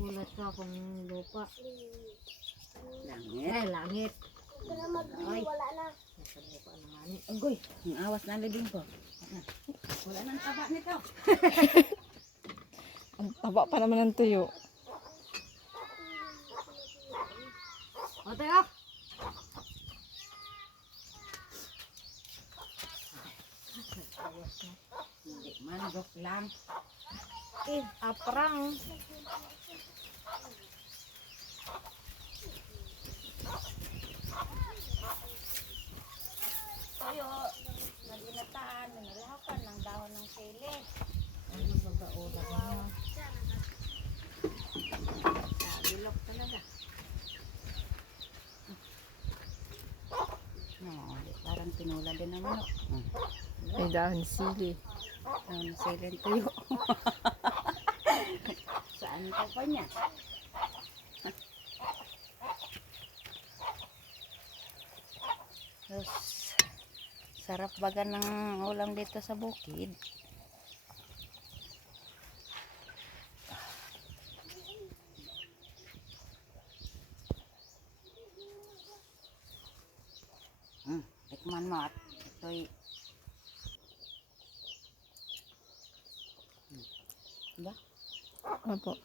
Gulat ka kung lupa. Langit. Ay, langit. Ay, Wala na. nasa lupa na nga ni. Agoy, ang awas na libing ko. Wala nang taba nito. Ang taba pa naman ng tuyo. O, tayo. Hindi man, joke lang. Aprang. Tayo, naginataan, nalahapan ng dahon ng sili. Ano mag-aulak niya? Bilok talaga. No, parang tinula din naman. May dahon sili. Silent tuyo. Saan ka pa niya? Tapos, sarap baga ng ulam dito sa bukid. Tikman mo at ito'y ba? Opo.